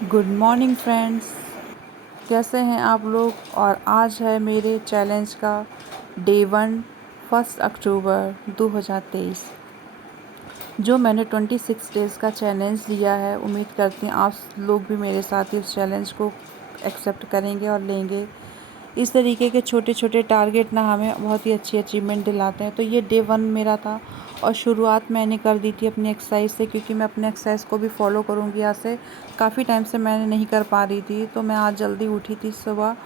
Good morning friends. कैसे हैं आप लोग। और आज है मेरे चैलेंज का डे 1, 1 अक्टूबर 2023। जो मैंने 26 डेज़ का चैलेंज लिया है, उम्मीद करती हूँ आप लोग भी मेरे साथ इस चैलेंज को एक्सेप्ट करेंगे और लेंगे। इस तरीके के छोटे छोटे टारगेट ना हमें बहुत ही अच्छी अचीवमेंट दिलाते हैं। तो ये डे 1 मेरा था और शुरुआत मैंने कर दी थी अपनी एक्सरसाइज से, क्योंकि मैं अपने एक्सरसाइज को भी फॉलो करूँगी आज से। काफ़ी टाइम से मैंने नहीं कर पा रही थी, तो मैं आज जल्दी उठी थी, सुबह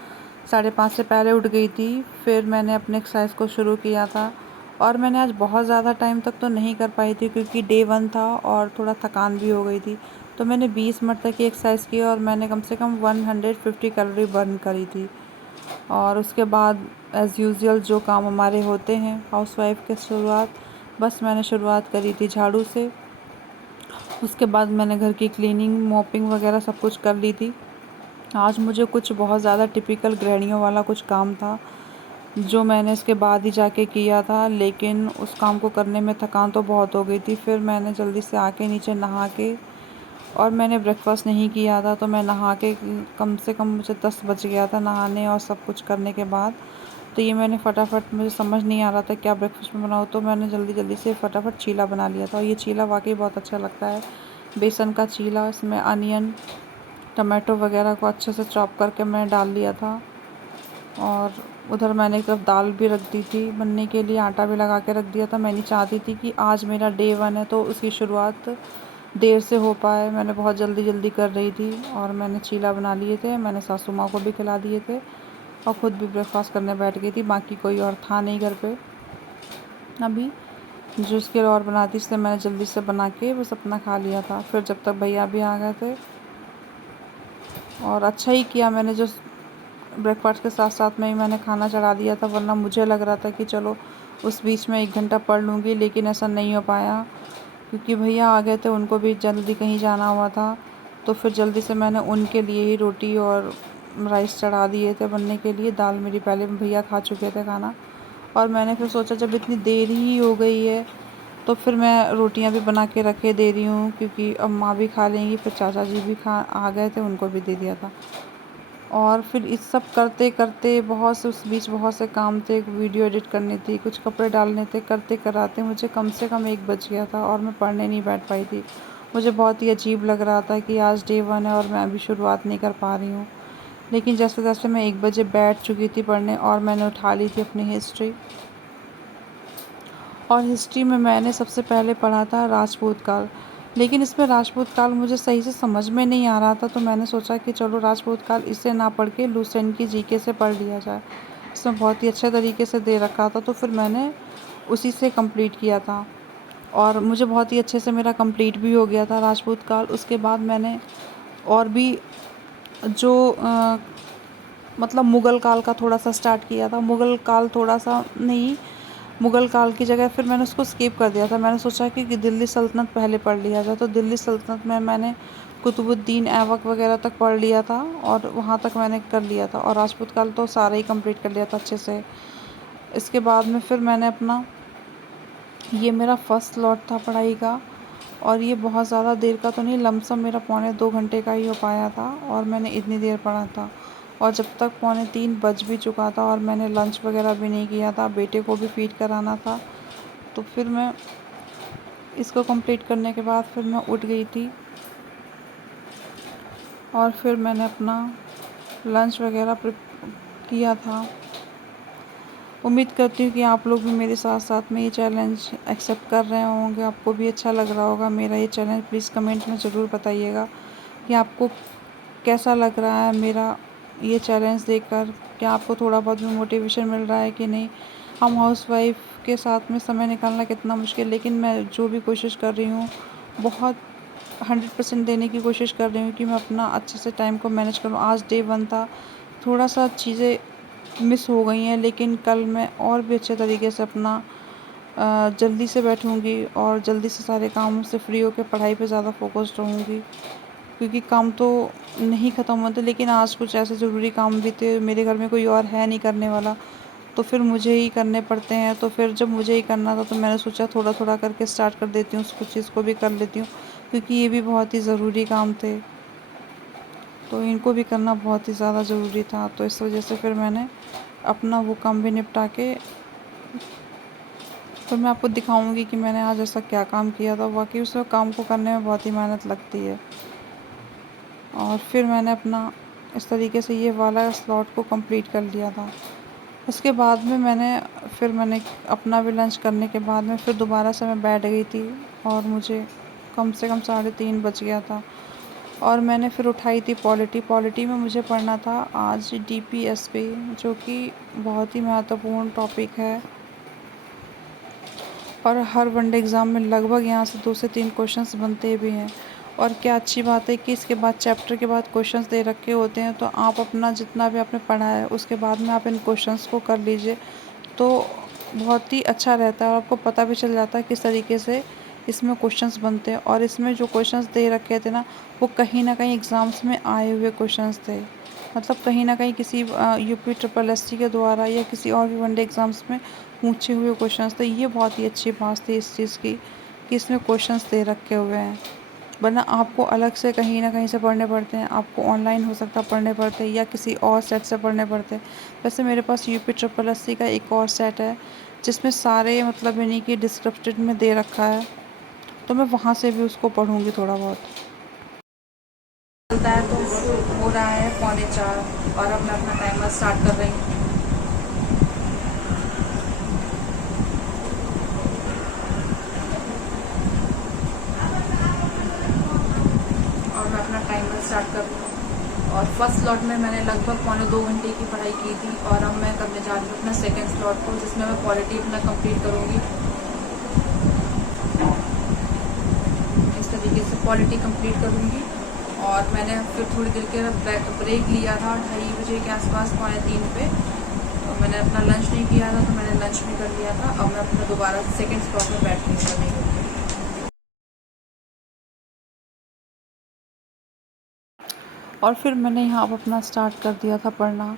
5:30 से पहले उठ गई थी। फिर मैंने अपने एक्सरसाइज को शुरू किया था और मैंने आज बहुत ज़्यादा टाइम तक तो नहीं कर पाई थी, क्योंकि डे 1 था और थोड़ा थकान भी हो गई थी। तो मैंने 20 मिनट तक की एक्सरसाइज की और मैंने कम से कम 150 कैलोरी बर्न करी थी। और उसके बाद एज़ यूजुअल जो काम हमारे होते हैं हाउसवाइफ के, शुरुआत बस मैंने शुरुआत करी थी झाड़ू से। उसके बाद मैंने घर की क्लीनिंग, मॉपिंग वगैरह सब कुछ कर ली थी। आज मुझे कुछ बहुत ज़्यादा टिपिकल गृहिणियों वाला कुछ काम था, जो मैंने इसके बाद ही जाके किया था, लेकिन उस काम को करने में थकान तो बहुत हो गई थी। फिर मैंने जल्दी से आके नीचे नहा के, और मैंने ब्रेकफास्ट नहीं किया था, तो मैं नहा के कम से कम मुझे 10 बज गया था नहाने और सब कुछ करने के बाद। तो ये मैंने फटाफट, मुझे समझ नहीं आ रहा था क्या ब्रेकफास्ट में बनाऊँ, तो मैंने जल्दी जल्दी से फटाफट चीला बना लिया था। और ये चीला वाकई बहुत अच्छा लगता है, बेसन का चीला। इसमें अनियन, टमाटो वगैरह को अच्छे से चॉप करके मैं डाल लिया था। और उधर मैंने एक तरफ दाल भी रख दी थी बनने के लिए, आटा भी लगा के रख दिया था। मैं नहीं चाहती थी कि आज मेरा डे 1 है तो उसकी शुरुआत देर से हो पाए। मैंने बहुत जल्दी जल्दी कर रही थी और मैंने चीला बना लिए थे। मैंने सासू माँ को भी खिला दिए थे और ख़ुद भी ब्रेकफास्ट करने बैठ गई थी। बाकी कोई और था नहीं घर पे अभी जो इसके लिए और बनाती, इसलिए मैंने जल्दी से बना के बस अपना खा लिया था। फिर जब तक भैया भी आ गए थे, और अच्छा ही किया मैंने जो ब्रेकफास्ट के साथ साथ में ही मैंने खाना चढ़ा दिया था, वरना मुझे लग रहा था कि चलो उस बीच में 1 घंटा पढ़ लूँगी, लेकिन ऐसा नहीं हो पाया क्योंकि भैया आ गए थे, उनको भी जल्दी कहीं जाना हुआ था। तो फिर जल्दी से मैंने उनके लिए ही रोटी और राइस चढ़ा दिए थे बनने के लिए। दाल मेरी पहले भैया खा चुके थे खाना, और मैंने फिर सोचा जब इतनी देर ही हो गई है तो फिर मैं रोटियां भी बना के रखे दे रही हूँ, क्योंकि अब माँ भी खा लेंगी। फिर चाचा जी भी आ गए थे, उनको भी दे दिया था। और फिर इस सब करते करते बहुत से, उस बीच बहुत से काम थे, वीडियो एडिट करनी थी, कुछ कपड़े डालने थे, करते कराते मुझे कम से कम 1 बज गया था और मैं पढ़ने नहीं बैठ पाई थी। मुझे बहुत ही अजीब लग रहा था कि आज डे 1 है और मैं अभी शुरुआत नहीं कर पा रही हूँ। लेकिन जैसे जैसे मैं 1 बजे बैठ चुकी थी पढ़ने, और मैंने उठा ली थी अपनी हिस्ट्री। और हिस्ट्री में मैंने सबसे पहले पढ़ा था राजपूत काल, लेकिन इसमें राजपूत काल मुझे सही से समझ में नहीं आ रहा था। तो मैंने सोचा कि चलो राजपूत काल इसे ना पढ़ के लुसेंट की जीके से पढ़ लिया जाए। इसमें बहुत ही अच्छे तरीके से दे रखा था, तो फिर मैंने उसी से कंप्लीट किया था और मुझे बहुत ही अच्छे से मेरा कंप्लीट भी हो गया था राजपूत काल। उसके बाद मैंने और भी जो मतलब मुग़ल काल का थोड़ा सा स्टार्ट किया था। मुग़ल काल थोड़ा सा नहीं, मुग़ल काल की जगह फिर मैंने उसको स्किप कर दिया था। मैंने सोचा कि दिल्ली सल्तनत पहले पढ़ लिया जाए, तो दिल्ली सल्तनत में मैंने कुतुबुद्दीन ऐबक वगैरह तक पढ़ लिया था और वहाँ तक मैंने कर लिया था। और राजपूत काल तो सारा ही कंप्लीट कर लिया था अच्छे से। इसके बाद में फिर मैंने अपना, ये मेरा फर्स्ट लॉट था पढ़ाई का, और ये बहुत ज़्यादा देर का तो नहीं, लमसम मेरा 2.25 घंटे का ही हो पाया था और मैंने इतनी देर पढ़ा था। और जब तक 2:45 बज भी चुका था और मैंने लंच वगैरह भी नहीं किया था, बेटे को भी फीड कराना था, तो फिर मैं इसको कंप्लीट करने के बाद फिर मैं उठ गई थी और फिर मैंने अपना लंच वगैरह किया था। उम्मीद करती हूँ कि आप लोग भी मेरे साथ साथ में ये चैलेंज एक्सेप्ट कर रहे होंगे, आपको भी अच्छा लग रहा होगा मेरा ये चैलेंज। प्लीज़ कमेंट में ज़रूर बताइएगा कि आपको कैसा लग रहा है मेरा ये चैलेंज देखकर। क्या आपको थोड़ा बहुत भी मोटिवेशन मिल रहा है कि नहीं। हम हाउसवाइफ के साथ में समय निकालना कितना मुश्किल, लेकिन मैं जो भी कोशिश कर रही हूँ, बहुत 100% देने की कोशिश कर रही हूँ कि मैं अपना अच्छे से टाइम को मैनेज करूँ। आज डे 1 था, थोड़ा सा चीज़ें मिस हो गई हैं, लेकिन कल मैं और भी अच्छे तरीके से अपना जल्दी से बैठूँगी और जल्दी से सारे कामों से फ्री होकर पढ़ाई पे ज़्यादा फोकस्ड रहूँगी, क्योंकि काम तो नहीं ख़त्म होते, लेकिन आज कुछ ऐसे ज़रूरी काम भी थे। मेरे घर में कोई और है नहीं करने वाला, तो फिर मुझे ही करने पड़ते हैं। तो फिर जब मुझे ही करना था, तो मैंने सोचा थोड़ा थोड़ा करके स्टार्ट कर देती हूँ, कुछ चीज़ को भी कर लेती हूँ, क्योंकि ये भी बहुत ही ज़रूरी काम थे। तो इनको भी करना बहुत ही ज़्यादा ज़रूरी था। तो इस वजह से फिर मैंने अपना वो काम भी निपटा के फिर मैं आपको दिखाऊंगी कि मैंने आज ऐसा क्या काम किया था। वाकई उस काम को करने में बहुत ही मेहनत लगती है। और फिर मैंने अपना इस तरीके से ये वाला स्लॉट को कंप्लीट कर लिया था। उसके बाद में मैंने अपना भी लंच करने के बाद में फिर दोबारा से मैं बैठ गई थी और मुझे कम से कम 3:30 बज गया था। और मैंने फिर उठाई थी पॉलिटी में मुझे पढ़ना था आज DPSP, जो कि बहुत ही महत्वपूर्ण टॉपिक है और हर वनडे एग्ज़ाम में लगभग यहाँ से 2 से 3 क्वेश्चंस बनते भी हैं। और क्या अच्छी बात है कि इसके बाद चैप्टर के बाद क्वेश्चंस दे रखे होते हैं, तो आप अपना जितना भी आपने पढ़ा है उसके बाद में आप इन क्वेश्चंस को कर लीजिए, तो बहुत ही अच्छा रहता है और आपको पता भी चल जाता है किस तरीके से इसमें क्वेश्चंस बनते हैं। और इसमें जो क्वेश्चंस दे रखे थे ना, वो कहीं ना कहीं एग्ज़ाम्स में आए हुए क्वेश्चंस थे। मतलब कहीं ना कहीं किसी UP SSSC के द्वारा या किसी और भी वनडे एग्ज़ाम्स में पूछे हुए क्वेश्चंस थे। ये बहुत ही अच्छी बात थी इस चीज़ की कि इसमें क्वेश्चंस दे रखे हुए हैं, वरना आपको अलग से कहीं ना कहीं से पढ़ने पड़ते हैं। आपको ऑनलाइन हो सकता है पढ़ने पड़ते हैं या किसी और सेट से पढ़ने पड़ते हैं। वैसे मेरे पास UP SSSC का एक और सेट है जिसमें सारे मतलब इन्हीं की डिस्क्रिप्शन में दे रखा है, तो मैं वहाँ से भी उसको पढ़ूँगी थोड़ा बहुत। चलता है तो हो रहा है 3:45 और अब मैं अपना टाइमर स्टार्ट कर रही हूँ। और मैं अपना टाइमर स्टार्ट कर रही हूँ। और फर्स्ट स्लॉट में मैंने लगभग 1.25 घंटे की पढ़ाई की थी और अब मैं करने जा रही हूँ अपना सेकेंड स्लॉट को, जिसमें मैं पॉलिटी अपना कंप्लीट करूँगी। इस तरीके से पॉलिटी कंप्लीट करूँगी। और मैंने फिर थोड़ी देर के ब्रेक लिया था 2:30 बजे के आसपास, 2:45 पे। तो मैंने अपना लंच नहीं किया था, तो मैंने लंच भी कर लिया था। अब मैं अपना दोबारा सेकेंड स्लॉट में बैठ रही हूँ। और फिर मैंने यहाँ पर अपना स्टार्ट कर दिया था पढ़ना।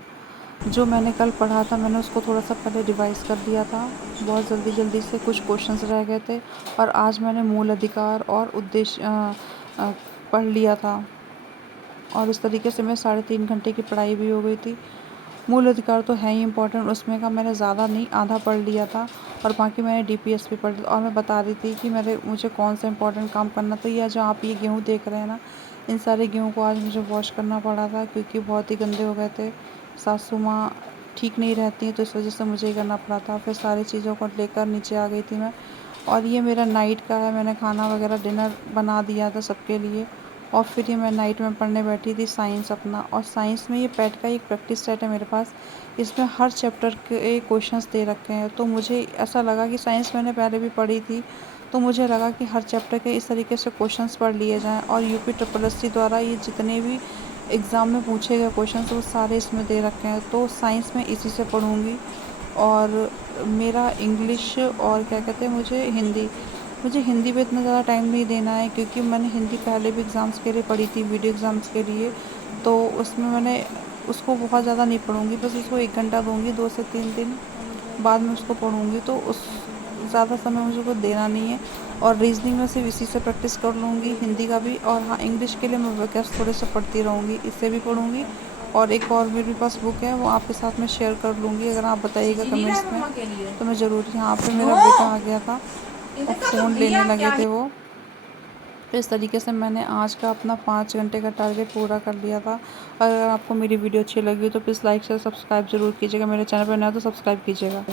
जो मैंने कल पढ़ा था मैंने उसको थोड़ा सा पहले रिवाइज़ कर दिया था। बहुत जल्दी से कुछ क्वेश्चंस रह गए थे और आज मैंने मूल अधिकार और उद्देश्य पढ़ लिया था। और इस तरीके से मैं 3.5 घंटे की पढ़ाई भी हो गई थी। मूल अधिकार तो है ही इम्पोर्टेंट, उसमें का मैंने ज़्यादा नहीं, आधा पढ़ लिया था और बाकी मैंने DPSP पढ़ लिया। और मैं बता रही थी कि मुझे कौन सा इम्पोर्टेंट काम करना था। यह जो आप ये गेहूँ देख रहे हैं ना, इन सारे गेहूँ को आज मुझे वॉश करना पड़ा था क्योंकि बहुत ही गंदे हो गए थे। सासू माँ ठीक नहीं रहती तो इस वजह से मुझे ही करना पड़ा था। फिर सारी चीज़ों को लेकर नीचे आ गई थी मैं। और ये मेरा नाइट का है, मैंने खाना वगैरह डिनर बना दिया था सबके लिए। और फिर ये मैं नाइट में पढ़ने बैठी थी साइंस अपना। और साइंस में ये पैट का एक प्रैक्टिस सेट है मेरे पास, इसमें हर चैप्टर के क्वेश्चंस दे रखे हैं। तो मुझे ऐसा लगा कि साइंस मैंने पहले भी पढ़ी थी, तो मुझे लगा कि हर चैप्टर के इस तरीके से क्वेश्चंस पढ़ लिए जाएं। और UP SSSC द्वारा ये जितने भी एग्ज़ाम में पूछे गए क्वेश्चंस वो सारे इसमें दे रखे हैं, तो साइंस में इसी से पढ़ूँगी। और मेरा इंग्लिश और क्या कहते हैं मुझे हिंदी पे इतना ज़्यादा टाइम नहीं देना है, क्योंकि मैंने हिंदी पहले भी एग्ज़ाम्स के लिए पढ़ी थी, वीडियो एग्ज़ाम्स के लिए। तो उसमें मैंने उसको बहुत ज़्यादा नहीं पढ़ूँगी, बस उसको 1 घंटा दूँगी, 2 से 3 दिन बाद में उसको पढ़ूँगी। तो उस ज़्यादा समय मुझे को देना नहीं है। और रीजनिंग में सिर्फ इसी से प्रैक्टिस कर लूँगी, हिंदी का भी। और हाँ, इंग्लिश के लिए मैं वोकैब्स थोड़े से पढ़ती रहूँगी, इससे भी पढ़ूँगी। और एक और मेरे पास बुक है, वो आपके साथ में शेयर कर लूँगी, अगर आप बताइएगा कमेंट्स में तो मैं ज़रूर। यहाँ पे मेरा बेटा आ गया था और फ़ोन लेने लगे थे वो। तो इस तरीके से मैंने आज का अपना 5 घंटे का टारगेट पूरा कर लिया था। अगर आपको मेरी वीडियो अच्छी लगी तो प्लीज़ लाइक शेयर सब्सक्राइब ज़रूर कीजिएगा। मेरे चैनल पर नया तो सब्सक्राइब कीजिएगा।